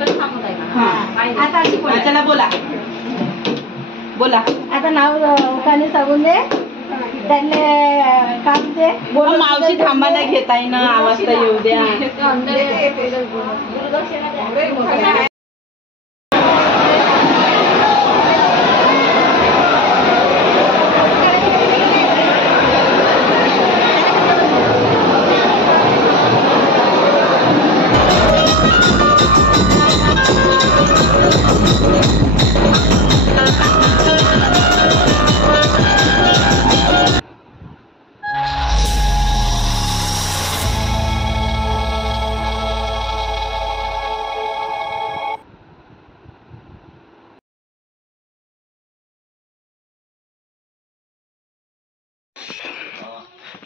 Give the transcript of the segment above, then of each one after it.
आता चला बोला बोला आता नाव काने सांगून दे त्यांनी काम दे बोल मावशी थांबा नाही घेताय ना आवाज तर येऊ द्या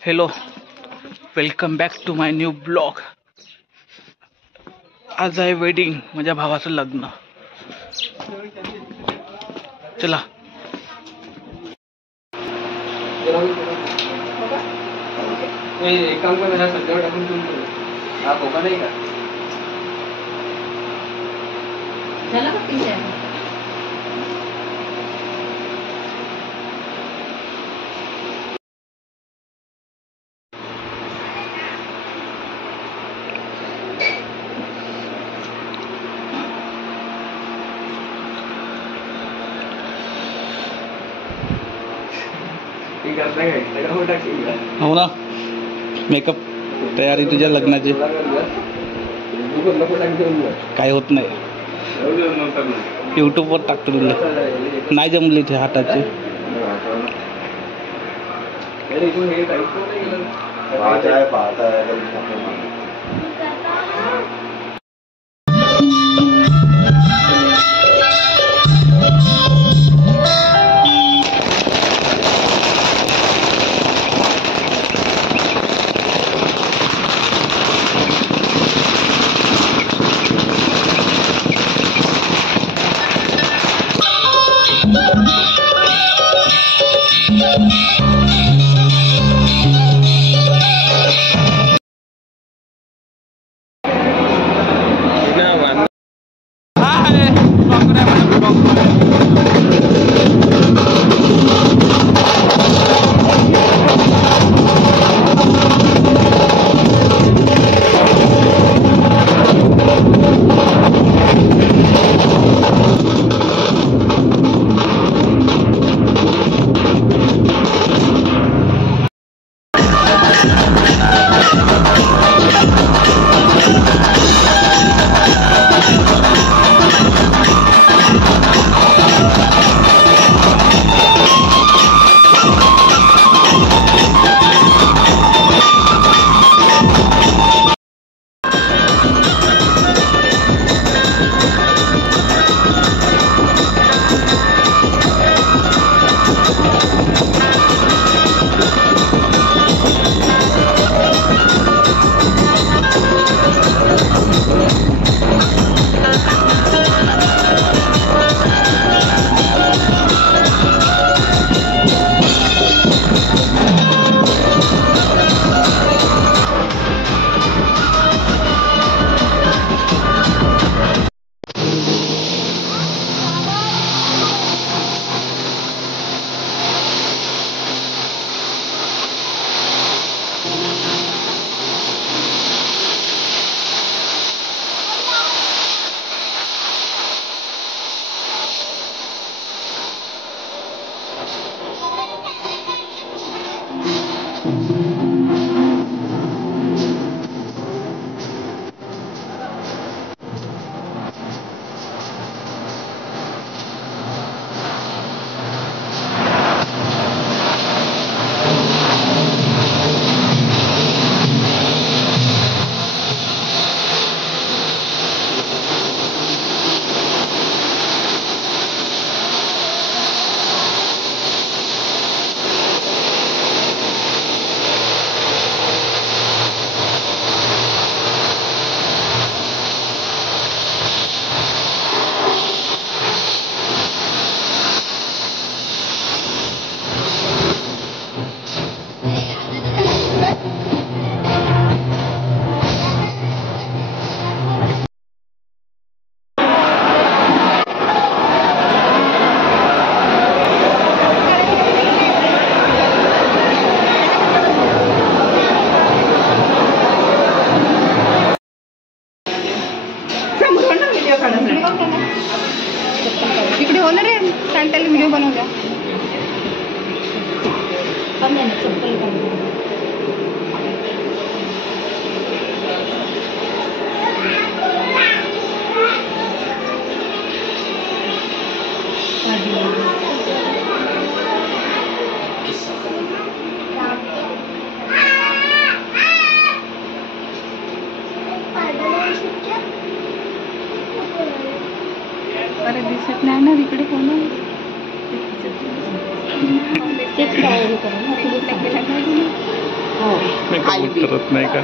hello welcome back to my new blog. आज आहे वेडिंग माझ्या भावाचं लग्न। चला एक काम कर ना सध्या टाकून तुम्ही हा बोका नाही का झालं का पिझ्झा हो ना मेकअप तयारी तुझ्या लग्नाची काय होत नाही यूट्यूबवर टाकतो तुला नाही जमली ते हाताचे व्हिडिओ काढायचा इकडे हो ना रे, सांग त्याला व्हिडिओ बनवू द्या. अरे दिसत नाही ना इकडे हो ना. मेकअप करत नाही का?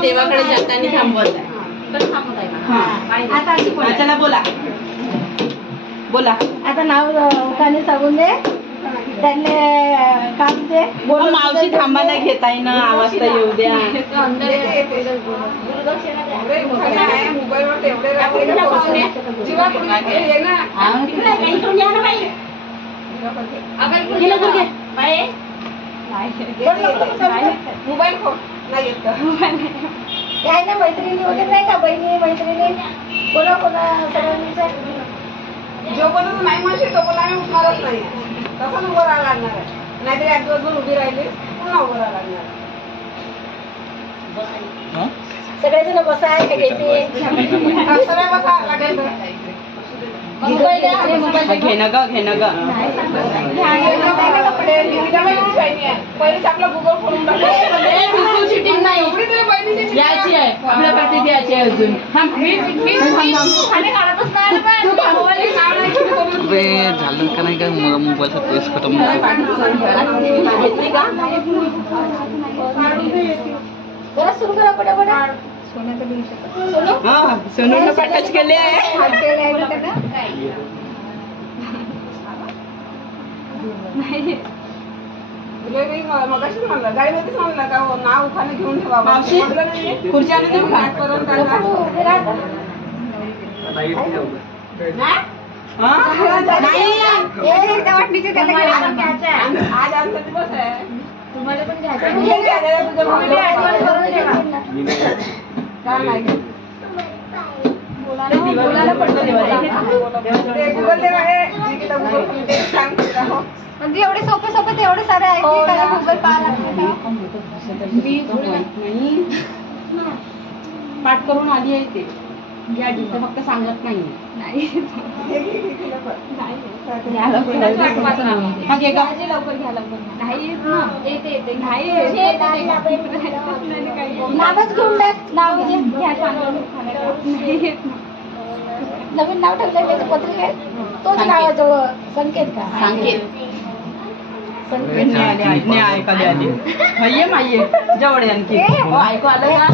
देवाकडे जाताना थांबवत आहे. चला बोला बोला. आता नाव उखाणे सांगून दे, त्यांनी काम दे. मावशी थांबा ना, घेताय ना, आवाज तर येऊ द्या. मोबाईल खो नाही येत काय ना, मैत्रिणी वगैरे नाही का, बहिणी मैत्रिणी कोणा सगळ्यांचा जो कोण नाही म्हणशील तो कोण आम्ही उठणारच नाही. तसं उभं राहायला लागणार आहे, नाहीतरी एक दिवसभर उभी राहिली पुन्हा उभं राहायला लागणार. सगळेजण बसा आहे घ्यायचे, सगळ्या बसा लागेल. घेणं ग पहिले आपला गुगल खोलून याची आहे आपल्याकडे द्यायची आहे अजून. झालं का नाही का मोबाईलचा पेस खतम घेतली का? जरा सुरू करा पटापट. सोनून पाठच केले आहे. मगाशीच म्हणलं गाडीमध्येच म्हणलं का नाव उखाणे घेऊन ठेवा. मावशी खुर्ची आणून देऊ का? आज आमचा दिवस आहे. तुम्हाला पण म्हणजे एवढे सोपे एवढे सारे आहे की काय गुगल पाहा पाठ करून आली आहे ते फक्त सांगत नाही. लवकर घ्या नाही नावच घेऊन नाव नवीन नाव ठेवलं त्याचं पत्रिकेत तोच नावाजवळ संकेत का संकेत ऐकायला आली ये माये जवळ आणखी ऐकू आलं का?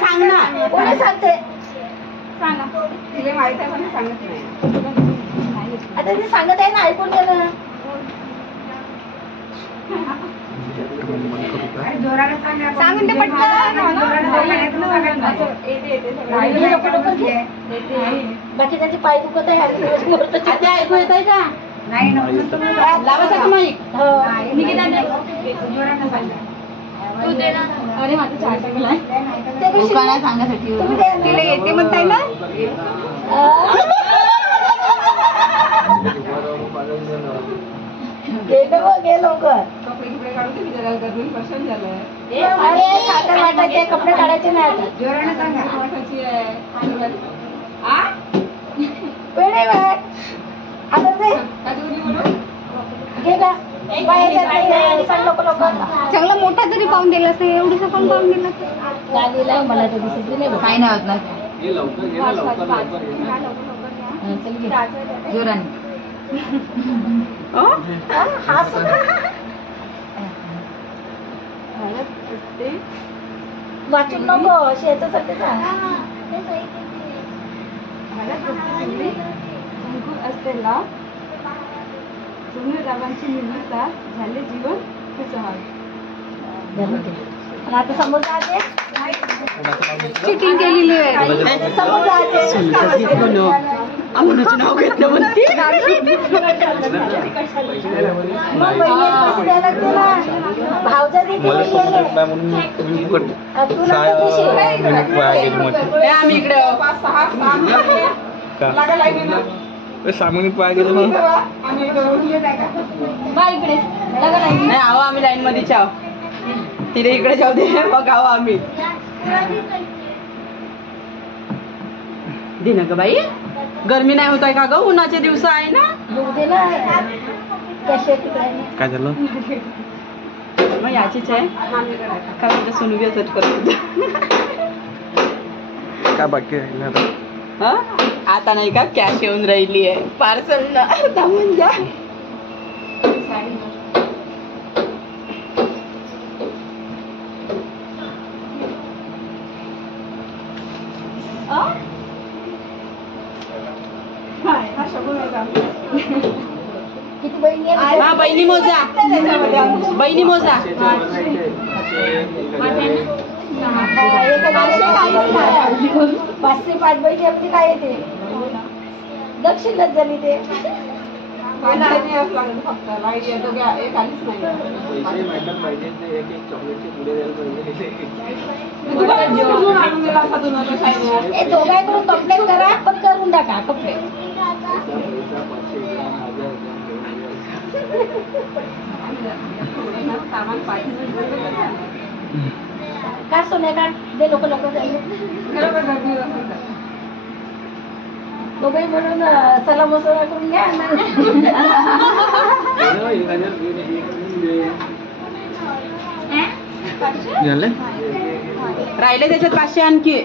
सांग ना कोणी सांगते सांगा. तिला माहिती आहे पण सांगत नाही. आता ते सांगत आहे ना, ऐकून घे ना. सांगून ते पटकन. बाकी त्याचे पाय दुखत आहे ऐकू येत आहे का? लावायचा माईक. तू दे ना. अरे माझं चहा टाकलाय सांगण्यासाठी तिला येते म्हणताय ना. गे लवकर. कपडे गिपडे काढून ते जरा गरमी पसंत झालंय. अरे साखर वाटायचे कपडे काढायचे नाही आता. जोराने सांगा. वाटायची आहे. आ? वेळ आहे वाट. आता ते काय बोलू? घे का चांगला मोठा तरी पाहून दिला असतं, एवढंसं पण पाहून दिलं असतं. मला तर दिसत नाही. काही नाही होत ना हे लवकर घे ना, लवकर घे. जोराने. वाचून नको अशी याच्यासाठी सांग. असतेला तुम्ही रावांची निर्मिता झाले जीवन खुशहाल. आणि आता समोर जायचे चिटिंग केलेली आहे. समोर जायचे आम्हाला नाव घेतलं म्हणते. मग बहिणीला पैसे द्यायला लागते ना. भावजा देते बहिणीला. तू नको देशील. आम्ही इकडे 5-6 लागा लाईनीला. सामान्य पाय गेलो मग आम्ही इकडे उरले नाही का? बा इकडे लगा नाही. नाही आहो आम्ही लाईन मध्ये जाऊ. तिथे इकडे जाऊ दे मग आहो आम्ही. दिना ग बाई गरमी नाही होत आहे का ग? उन्हाचे दिवस आहे ना. दूध दे ना. कशी तिकडे काय झालं? मग याचीच आहे काय म्हणते सोनू बी असंच करत. काय बाकी राहिलं आता? हा? आता नाही का कॅश येऊन राहिली आहे पार्सल ना थांबून जा. किती बहिणी आहेत? हा बहिणी मोजा बहिणी मोजा. पाचशे 5 बहिणी आपली काय येते दक्षिणच झाली ते. फक्त लाईट येतो की एक आलीच नाही. पैसे मॅडम पाहिजे ते एक चॉकलेटचे पुढे द्यायला पाहिजे. हे दोघांकडून कंप्लेंट करा पण करून टाका कंप्लेंट. का सोन्या का दे लोक दोघे म्हणून सला मसोला करून घ्या. झालं? राहिले त्याच्यात 500 आणखी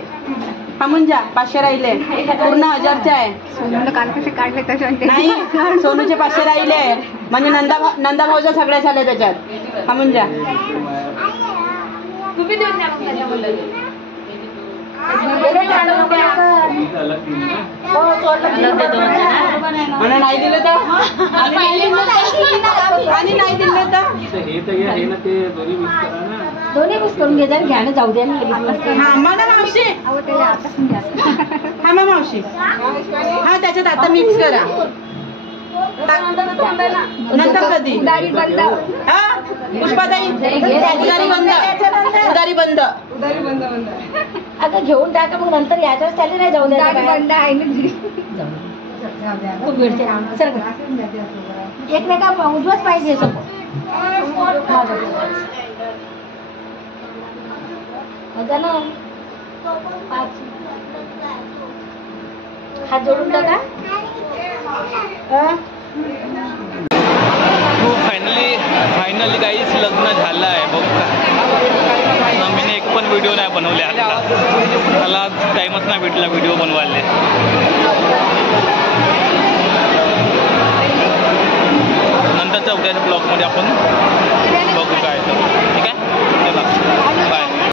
थांबून जा. 500 राहिले पूर्ण 1000चे आहे. सोनूला काल कसे काढले तसे नाही सोनूचे 500 राहिले म्हणजे नंदा भाऊच्या सगळ्या झाल्या त्याच्यात. थांबून जा. तुम्ही देऊन द्या मग त्याच्यामध्ये. आणि नाही दिलं तर आणि नाही दिलं तर हे तर हे ना ते दोन्ही मिक्स करा ना. दोन्ही मिक्स करून घे. घ्या ना जाऊ द्या ना. हा मला मावशी हा मग मावशी हा त्याच्यात आता मिक्स करा. नंतर कधी गाडी बंद. हा पुष्पाताई उदारी बंद उदारी बंद. अगं घेऊन टाका मग नंतर याच्यावर चालले नाही जाऊ द्या. गाडी बंद आहे ना घरी. खूप भेटते सर एकमेका उजवच पाहिजे हात जोडून टाका. फायनली काहीच लग्न झालं आहे बघ. मी एक पण व्हिडिओ नाही बनवले आता. मला टाईमच नाही भेटला व्हिडिओ बनवायला.